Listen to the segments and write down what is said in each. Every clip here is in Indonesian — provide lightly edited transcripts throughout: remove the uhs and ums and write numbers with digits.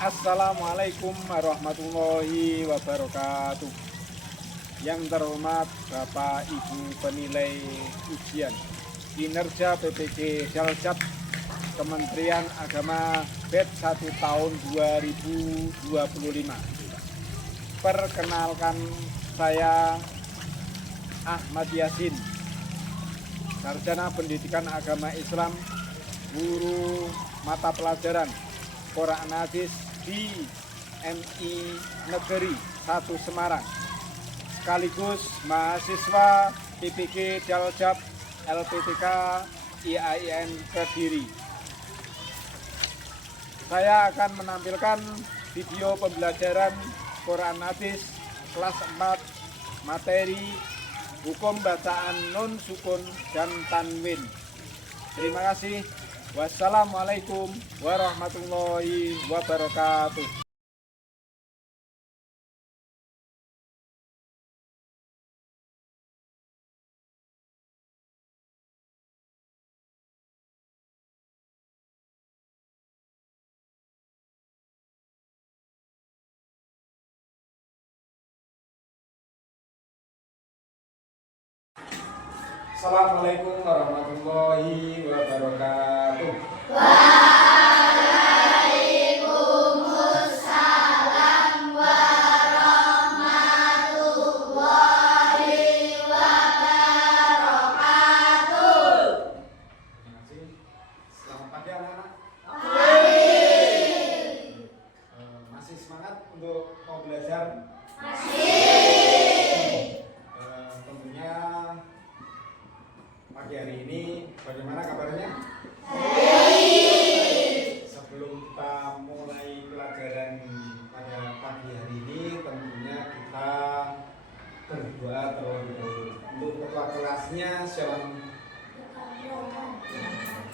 Assalamualaikum warahmatullahi wabarakatuh. Yang terhormat Bapak Ibu penilai ujian kinerja PPG Daljab Kementerian Agama batch 1 tahun 2025. Perkenalkan, saya Ahmad Yasin, Sarjana Pendidikan Agama Islam, guru mata pelajaran Quran Hadis di MI Negeri 1 Semarang, sekaligus mahasiswa PPG Daljab LPTK IAIN Kediri. Saya akan menampilkan video pembelajaran Quran Hadis kelas 4 materi hukum bacaan nun sukun dan tanwin. Terima kasih. Wassalamualaikum warahmatullahi wabarakatuh. Assalamualaikum warahmatullahi wabarakatuh. Waalaikumsalam warahmatullahi wabarakatuh. Terima kasih. Selamat pagi anak-anak. Masih semangat untuk mau belajar? Tentunya pagi hari ini bagaimana kabarnya? Sebelum kita mulai pelajaran pada pagi hari ini, tentunya kita berdoa terlebih dahulu. Untuk ketua kelasnya,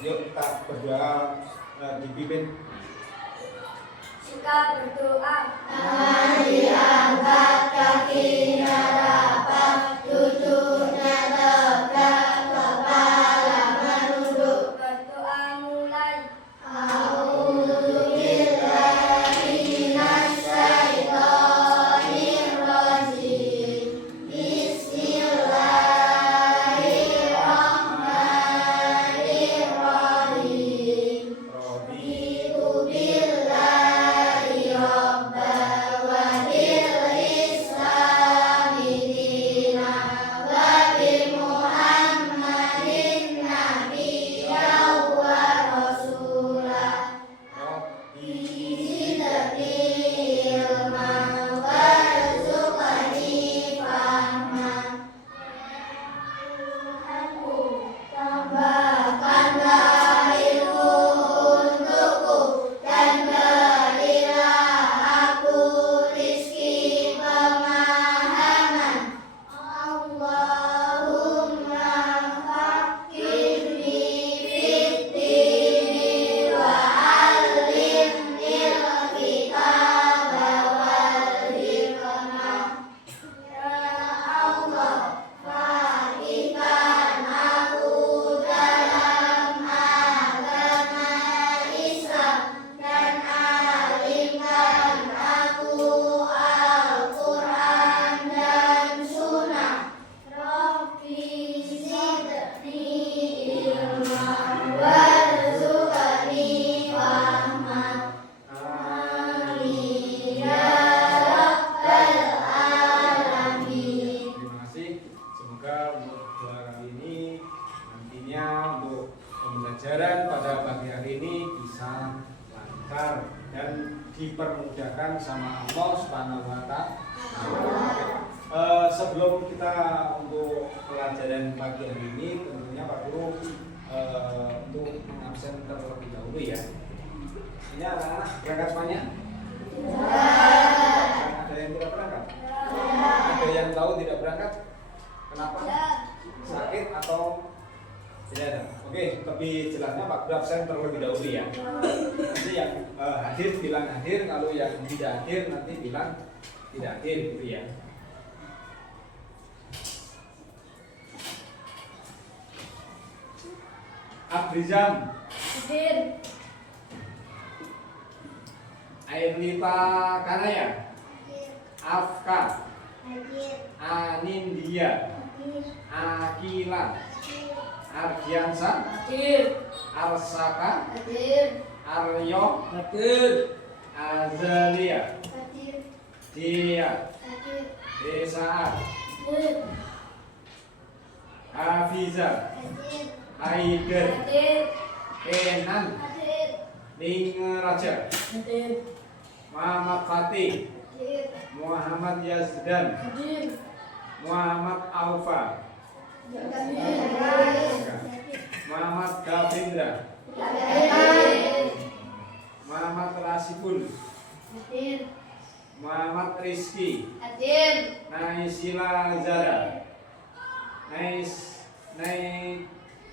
yuk kita berdoa, dipimpin. Suka berdoa. Tangan diangkat, kakinya rapat, duduknya tegak, kepala menunduk. Berdoa mulai. A'udzubillahi minasyaitonirrajim. Bismillahirrahmanirrahim. Raditu billahi rabban wa bil islami dinan wa bi Muhammadin nabiyyan wa rasulah. Zidni ilman warzuqni fahman. Tuhanku, tambahkanlah ilmu untukku dan berilah aku rizki pemahaman. Allahumma faqihni fid-dini wa 'allimnil kitaba wal hikmah. Ya Allah, faqihkan aku dalam agama Islam dan alimkan aku Al-Quran dan Sunnah. Rabbi zidni ilman warzuqni fahman. Amin ya rabbal alamin. Terima kasih. Semoga untuk doa kali ini nantinya untuk pembelajaran pada pagi hari ini bisa lancar dan dipermudahkan sama Allah Subhanahu wa Ta'ala. Sebelum kita untuk pelajaran pagi hari ini, tentunya Pak Guru untuk mengabsen terlebih dahulu ya. Ini anak-anak berangkat semuanya? Ada yang tidak berangkat? Ada yang tahu tidak berangkat? Kenapa? Sakit atau tidak ada? Oke, lebih jelasnya Pak Guru absen terlebih dahulu ya. Nanti yang hadir bilang hadir, kalau yang tidak hadir nanti bilang tidak hadir gitu ya. Abrizam. Hadir. Airlita Kanaya, Hadir. Afka, Hadir. Anindya, Hadir. Akila, Hadir. Ardiansa, Hadir. Arsaka, Hadir. Aryo, Hadir. Azalia, Hadir. Dia, Hadir. Desaat, Hadir. Hafiza, Hadir. Aiger, Hadir. Kenan, Hadir. Ningaraja, Hadir. Muhammad Fatih, Hadir. Muhammad Yazdan, Hadir. Muhammad Aufa, Hadir. Muhammad Gavindra, Hadir. Muhammad Rasibul, Hadir. Muhammad Rizki, Hadir. Naisila Zara,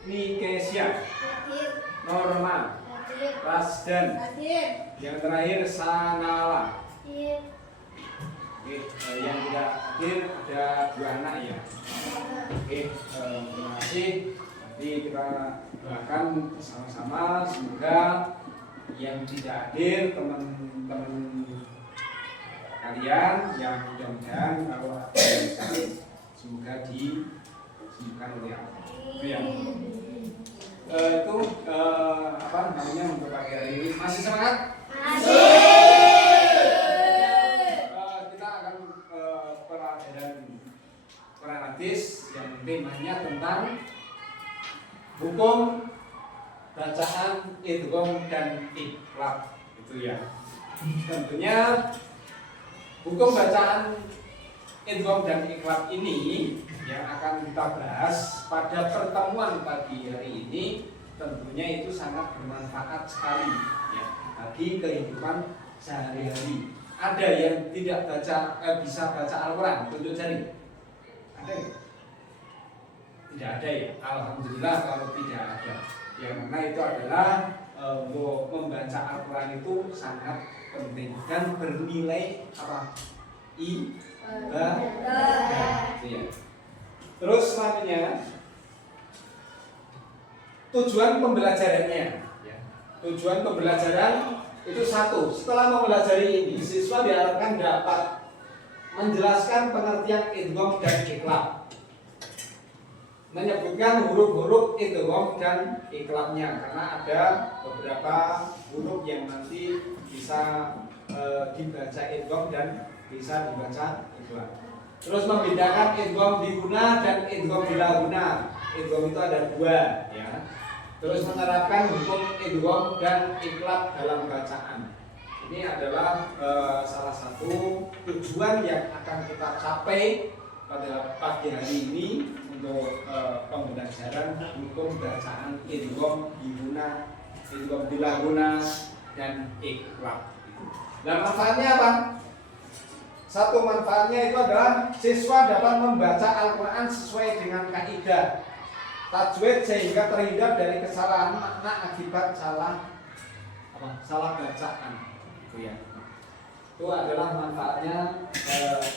Nikesia, Hadir. Norma, Hadir. Rasdan, Hadir. yang terakhir Sanala. Hadir. Oke, yang tidak hadir ada 2 anak ya. Oke, terima kasih. Nanti kita doakan sama-sama semoga yang tidak hadir teman-teman kalian yang mudah-mudahan kalau ada yang sakit semoga disembuhkan oleh Allah. Itu ya. Itu apa namanya untuk pagi hari ini masih semangat? Kita akan pelajaran Quran hadis yang temanya tentang hukum bacaan idgham dan iqlab itu ya. Tentunya hukum bacaan idgham dan iqlab ini yang akan kita bahas pada pertemuan pagi hari ini tentunya itu sangat bermanfaat sekali ya bagi kehidupan sehari-hari. Ada yang tidak bisa baca Al-Quran, tunjuk jari. Ada nggak? Tidak ada ya. Alhamdulillah kalau tidak ada. Ya karena itu adalah untuk membaca Al-Quran itu sangat penting dan bernilai apa? Ibadah. Itu ya. Terus selanjutnya tujuan pembelajarannya. Ya. Tujuan pembelajaran itu satu, setelah mempelajari ini siswa diharapkan dapat menjelaskan pengertian idgham dan iqlab, menyebutkan huruf-huruf idgham dan iqlabnya karena ada beberapa huruf yang nanti bisa dibaca idgham dan bisa dibaca iqlab. Terus membedakan idgham diguna dan idgham bila guna. Idgham itu ada 2 ya. Terus menerapkan hukum idgham dan iqlab dalam bacaan. Ini adalah salah satu tujuan yang akan kita capai pada pagi hari ini untuk pembelajaran hukum bacaan idgham diguna, idgham bila guna dan iqlab. Nah, manfaatnya apa? Satu manfaatnya itu adalah siswa dapat membaca Al-Quran sesuai dengan kaidah tajwid sehingga terhindar dari kesalahan makna akibat salah bacaan. Itu ya. Itu adalah manfaatnya.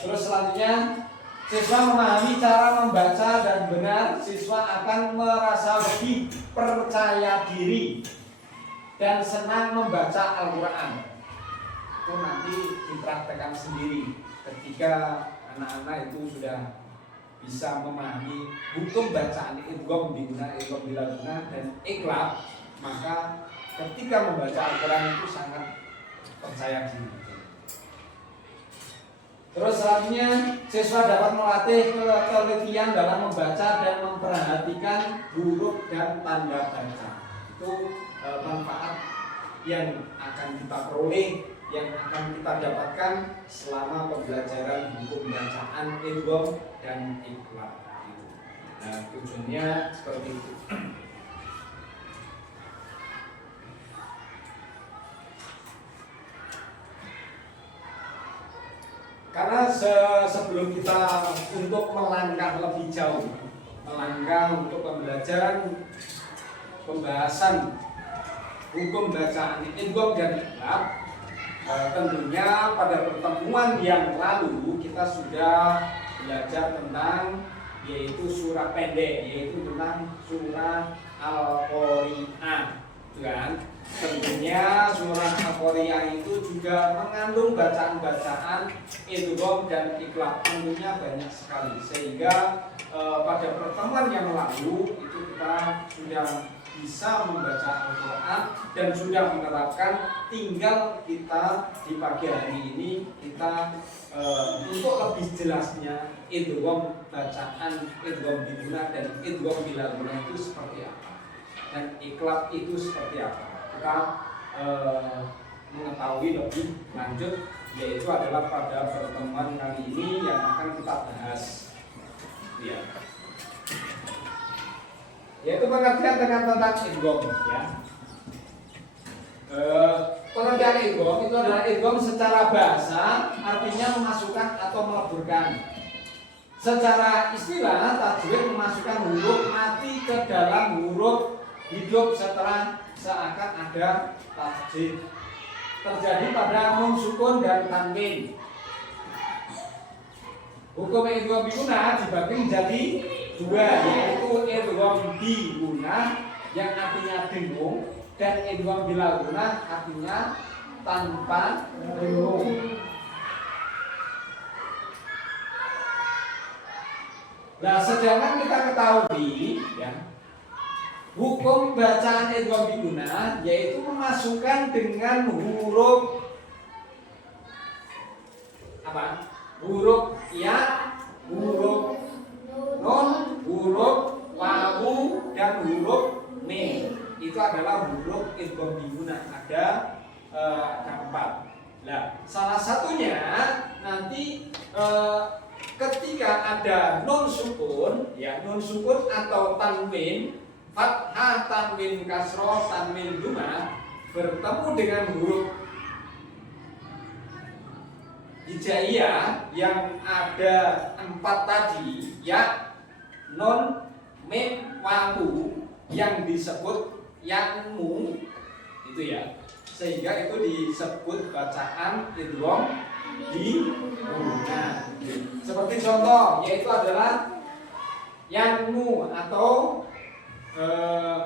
Terus selanjutnya siswa memahami cara membaca dan benar, siswa akan merasa lebih percaya diri dan senang membaca Al-Quran. Itu nanti dipraktekkan sendiri ketika anak-anak itu sudah bisa memahami hukum bacaan idgham diguna, idgham bila guna dan iqlab, maka ketika membaca Al-Quran itu sangat percaya diri. Terus selanjutnya siswa dapat melatih ketelitian dalam membaca dan memperhatikan huruf dan tanda baca. Itu manfaat yang akan kita peroleh, yang akan kita dapatkan selama pembelajaran hukum bacaan idgham dan iqlab. Nah, tujuannya seperti itu. Karena sebelum kita untuk melangkah lebih jauh, melangkah untuk pembelajaran pembahasan hukum bacaan idgham dan iqlab, tentunya pada pertemuan yang lalu kita sudah belajar tentang yaitu surah pendek, yaitu tentang surah Al-Qari'ah. kan? Tentunya surat Al-Qari'ah itu juga mengandung bacaan-bacaan idgham dan ikhlas, tentunya banyak sekali, sehingga pada pertemuan yang lalu itu kita sudah bisa membaca Al-Quran dan sudah menerapkan. Tinggal kita di pagi hari ini kita untuk lebih jelasnya idgham bacaan, idgham biguna dan idgham bila guna itu seperti apa dan ikhlas itu seperti apa, kita mengetahui lebih lanjut, yaitu adalah pada pertemuan kali ini yang akan kita bahas, ya, yaitu pengertian tentang idgham, ya. Pengertian idgham itu adalah idgham secara bahasa, artinya memasukkan atau meleburkan. Secara istilah, tajwid memasukkan huruf mati ke dalam huruf hidup setelah seakan ada tasjid. Terjadi pada nun sukun dan tanwin. Hukum idgham biguna dibagi menjadi dua, yaitu idgham biguna yang artinya dengung dan idgham bila guna artinya tanpa dengung. Nah, sedangkan kita ketahui, ya, hukum bacaan idgham biguna yaitu memasukkan dengan huruf apa? Huruf ya, huruf nun, huruf wawu dan huruf mim. Itu adalah huruf idgham biguna. Ada 4. Nah, salah satunya nanti ketika ada nun sukun, ya, nun sukun atau tanwin, fathah, tanwin kasroh, tanwin duma bertemu dengan huruf hijaiyah yang ada 4 tadi, ya, nun, mim, wawu yang disebut yakmu, itu ya, sehingga itu disebut bacaan idgham biguna. Seperti contoh, yaitu adalah yakmu atau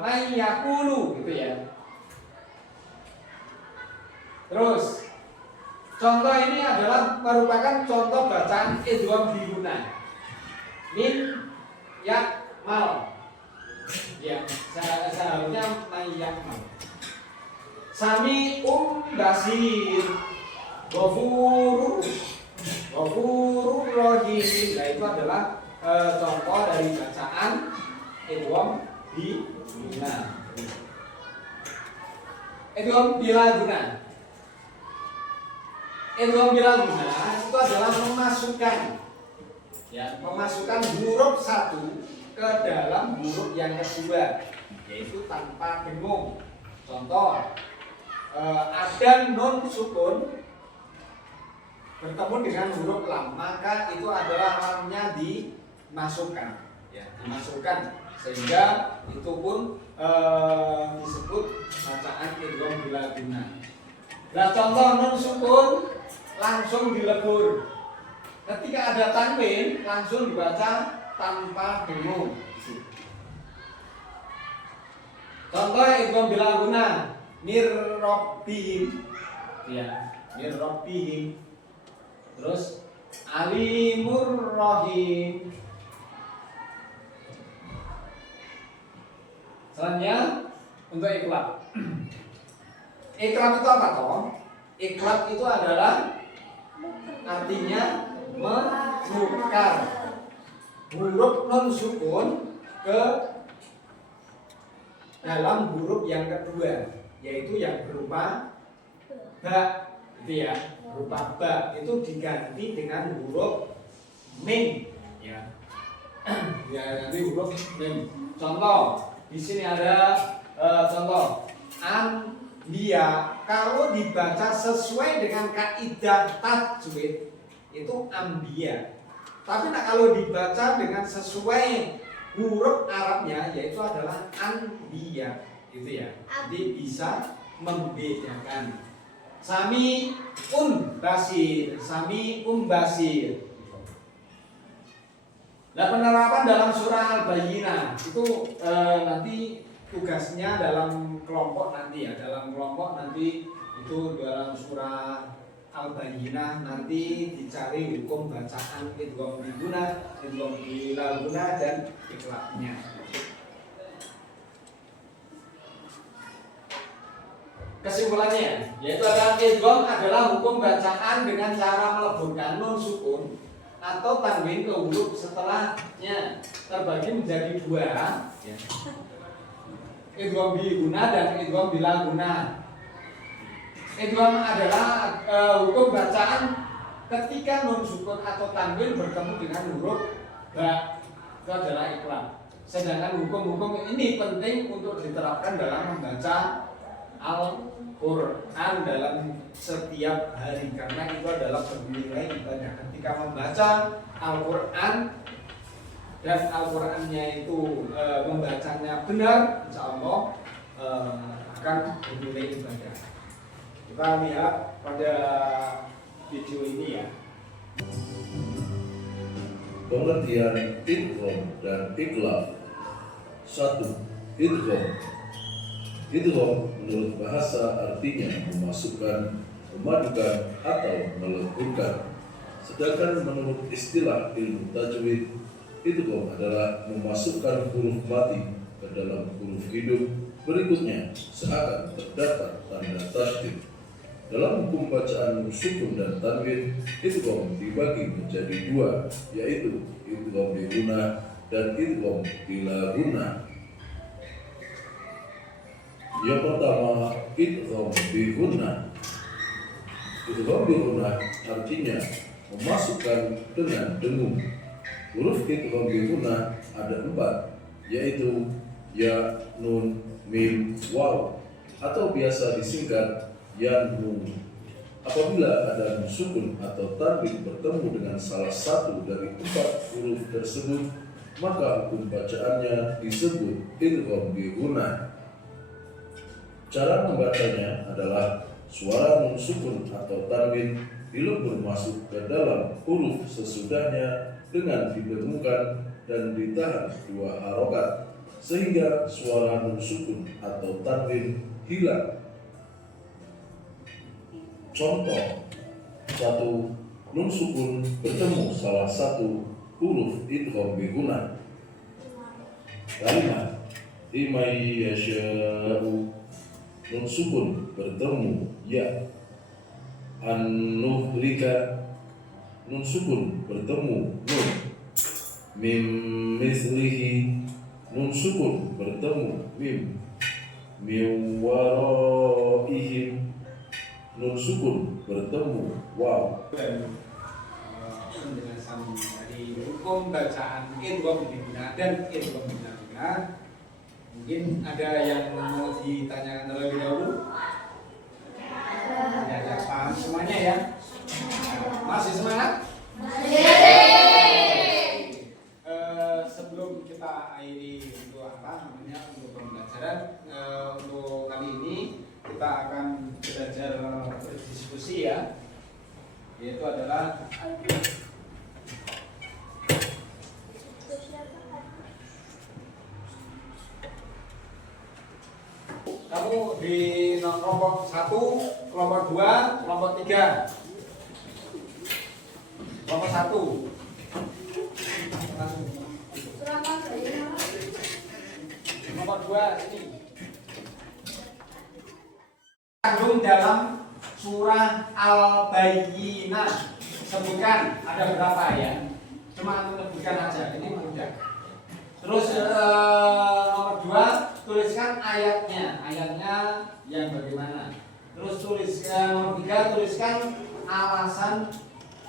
mayyakulu, gitu ya. Terus contoh ini adalah merupakan contoh bacaan idgham biguna. Min yakmal, ya, seharusnya mayyakmal. Sami basir, ghafurur rahim. Nah, itu adalah contoh dari bacaan idgham biguna. Idgham bila guna. Idgham bila guna itu adalah memasukkan, ya, memasukkan huruf satu ke dalam huruf yang kedua, yaitu tanpa dengung. Contoh, ada nun sukun bertemu dengan huruf lam, maka itu adalah lamnya dimasukkan, ya, dimasukkan, sehingga itu pun disebut bacaan idgham bila guna. Nah, contoh nun sukun langsung dilebur. Ketika ada tanwin langsung dibaca tanpa dengung. Contoh idgham bila guna, mir rabbihim, ya, mir rabbihim. Terus alimur rahim. Selanjutnya untuk ikhlas. Ikhlas itu apa toh? Ikhlas itu adalah artinya menukar huruf non sukun ke dalam huruf yang kedua, yaitu yang berupa ba, gitu ya, berupa ba itu diganti dengan huruf mim, ya, diganti huruf mim. Contoh di sini ada contoh ambia, kalau dibaca sesuai dengan kaidah tajwid itu ambia. Tapi kalau dibaca dengan sesuai huruf Arabnya yaitu adalah anbiya, gitu ya. Jadi bisa membedakan. Sami basir, sami basir. Nah, penerapan dalam surah Al-Bayyinah itu nanti tugasnya dalam kelompok nanti ya, dalam kelompok nanti itu dalam surah Al-Bayyinah nanti dicari hukum bacaan idgham bi gunah, idgham bila gunah dan ikhlasnya. Kesimpulannya yaitu adalah idgham adalah hukum bacaan dengan cara meleburkan nun sukun atau tanwin ke huruf setelahnya terbagi menjadi dua ya. Idgham bi gunah dan idgham bila gunah. Idgham adalah hukum bacaan ketika nun sukun atau tanwin bertemu dengan huruf ba, itu adalah ikhlas. Sedangkan hukum-hukum ini penting untuk diterapkan dalam membaca Al-Quran dalam setiap hari karena itu adalah bernilai ibadah. Ketika membaca Al-Quran dan Al-Qurannya itu membacanya benar, insya Allah akan bernilai ibadah. Kita lihat pada video ini ya. Pengertian idgham dan ikhlas. 1. Idgham. Idgham menurut bahasa artinya memasukkan, memadukan atau meleburkan. Sedangkan menurut istilah ilmu tajwid, idgham adalah memasukkan huruf mati ke dalam huruf hidup berikutnya seakan terdapat tanda tasydid. Dalam hukum bacaan sukun dan tanwin, idgham dibagi menjadi dua, yaitu idgham bi gunah dan idgham bila gunah. Yang pertama, idgham bi gunah. Idgham bi gunah artinya memasukkan dengan dengung. Huruf idgham bi gunah ada 4, yaitu ya, nun, mim, waw, atau biasa disingkat ya nun. Apabila ada nun sukun atau tanwin bertemu dengan salah satu dari 4 huruf tersebut, maka hukum bacaannya disebut idgham bi gunah. Cara membacanya adalah suara nun sukun atau tanwin dilebur masuk ke dalam huruf sesudahnya dengan didengukan dan ditahan 2 harokat sehingga suara nun sukun atau tanwin hilang. Contoh, 1. Nun sukun bertemu salah satu huruf idgham bi gunah. Kalimat imay yasha'u, nun sukun bertemu ya. An-nuhrika, nun sukun bertemu nun. Mim mislihi, nun sukun bertemu mim. Min waraihim, nun sukun bertemu waw. Dan penjelasan dari hukum bacaan idgham bi gunah dan idgham bila gunah. Mungkin ada yang mau ditanyakan terlebih dahulu? Tidak ada, paham semuanya ya? Masih semangat? Sebelum kita akhiri untuk untuk pembelajaran untuk kali ini kita akan belajar berdiskusi ya, yaitu adalah kamu di kelompok 1, kelompok 2, kelompok 3. Kelompok 1. Kelompok 2 ini. Kandung dalam surah Al-Bayyinah. Sebutkan ada berapa ya? Cuma menyebutkan aja, ini mudah. Terus nomor 2, tuliskan ayatnya yang bagaimana. Terus nomor 3, tuliskan alasan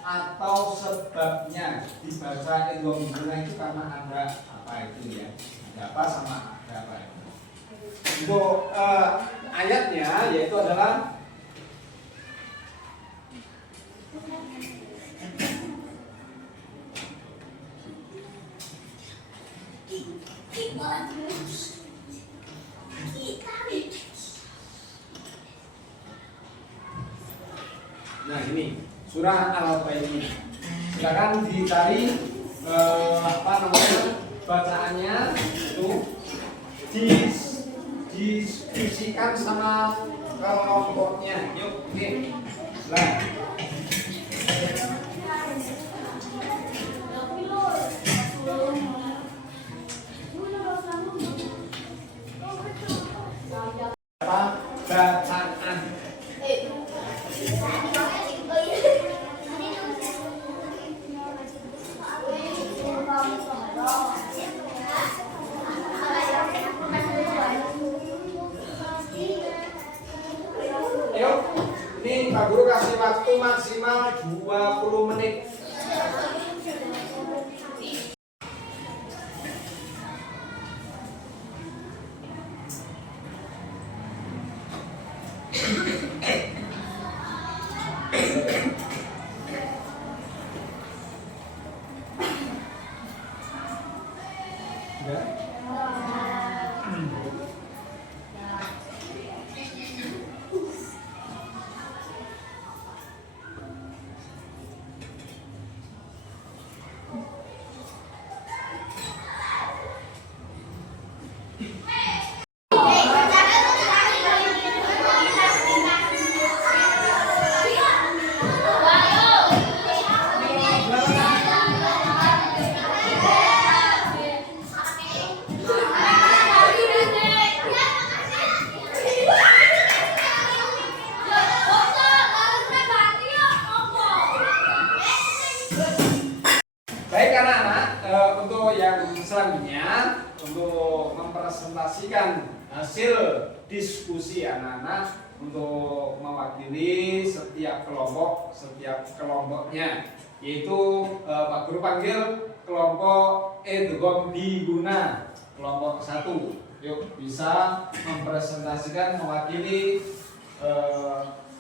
atau sebabnya dibaca idgham bi gunah itu karena ada apa itu ya? Ada apa sama ada apa? Untuk ayatnya yaitu adalah nah ini surah Al-Bayyinah. Silakan dicari bacaannya itu di diskusikan sama kelompoknya. Yuk, oke. Lah. Apa bacaan? Yuk, ini Pak Guru kasih waktu maksimal 20 menit. Baik anak-anak, untuk yang selanjutnya untuk mempresentasikan hasil diskusi anak-anak untuk mewakili setiap kelompoknya, yaitu Pak Guru panggil kelompok Edgom Biguna, kelompok 1. Yuk, bisa mempresentasikan mewakili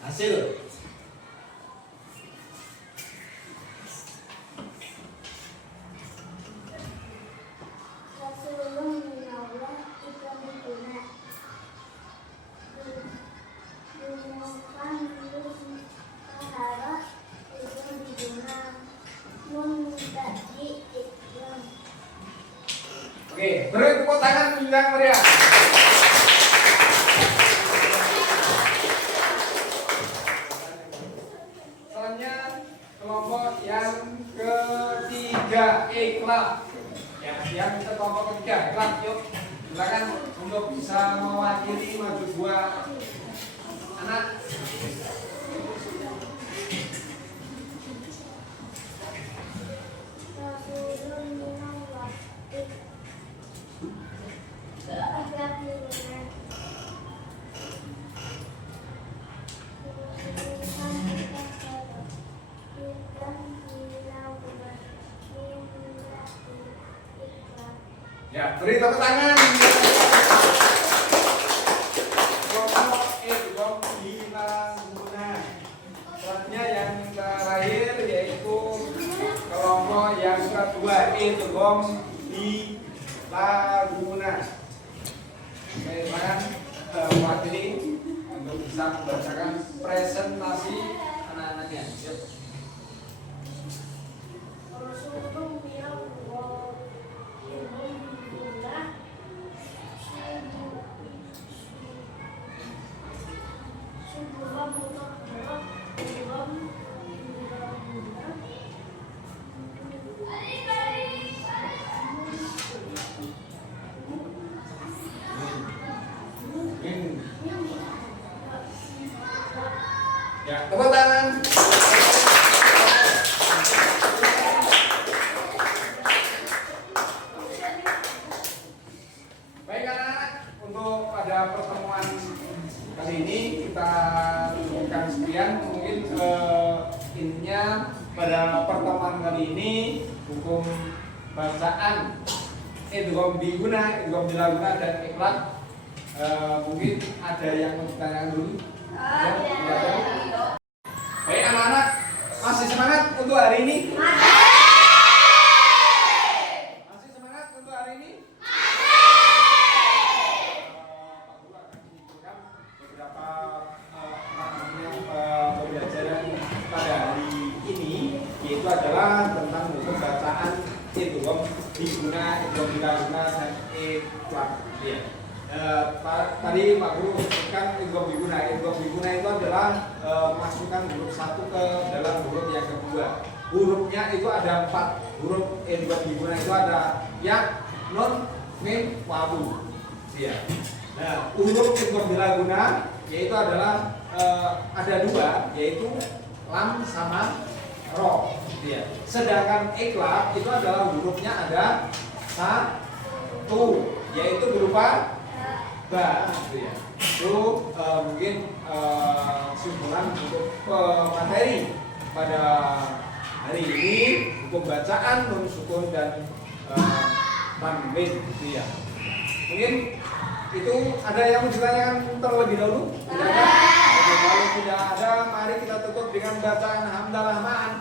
hasil. Oke, beri tepuk tangan yang meriah. Selanjutnya kelompok yang ketiga, ikhlas. Ya, yang kelompok ketiga, ikhlas. Yuk, silakan untuk bisa mewakili maju dua anak. Ya, beri tepuk tangan. Kelompok Edgom Biguna. Selanjutnya yang terakhir yaitu kelompok yang kedua, Edgom Biguna. Silakan mewakili untuk bisa membacakan presentasi anak-anaknya. Yuk. Ya, tepuk tangan. Baik anak-anak, untuk pada pertemuan kali ini kita cukupkan sekian. Mungkin intinya pada pertemuan kali ini hukum bacaan Edgom Biguna, Edgom Biguna dan ikhlas. Mungkin ada yang mau ditanyakan dulu. Baik anak-anak, masih semangat untuk hari ini? Masih semangat untuk hari ini? Pak Guru akan menunjukkan beberapa pembelajaran pada hari ini, yaitu adalah tentang hukum bacaan Edgom Biguna, Edgom Biguna dan ikhlas. Ya. Tadi Pak Guru sebutkan idgham biguna. Idgham biguna itu adalah masukkan huruf satu ke dalam huruf yang kedua. Hurufnya itu ada 4 huruf idgham biguna itu ada ya, nun, mim, wawu. Ya. Nah, huruf idgham bilaguna yaitu adalah ada 2, yaitu lam sama ro. Ya. Sedangkan iklab itu adalah hurufnya ada 1, yaitu berupa ba, gitu ya. Itu mungkin kesimpulan untuk materi pada hari ini, hukum bacaan, nun sukun dan tanwin, gitu ya. Mungkin itu ada yang mau ditanyakan terlebih dahulu? Tidak ada? Oke, kalau tidak ada, mari kita tutup dengan bacaan hamdalah ma'an.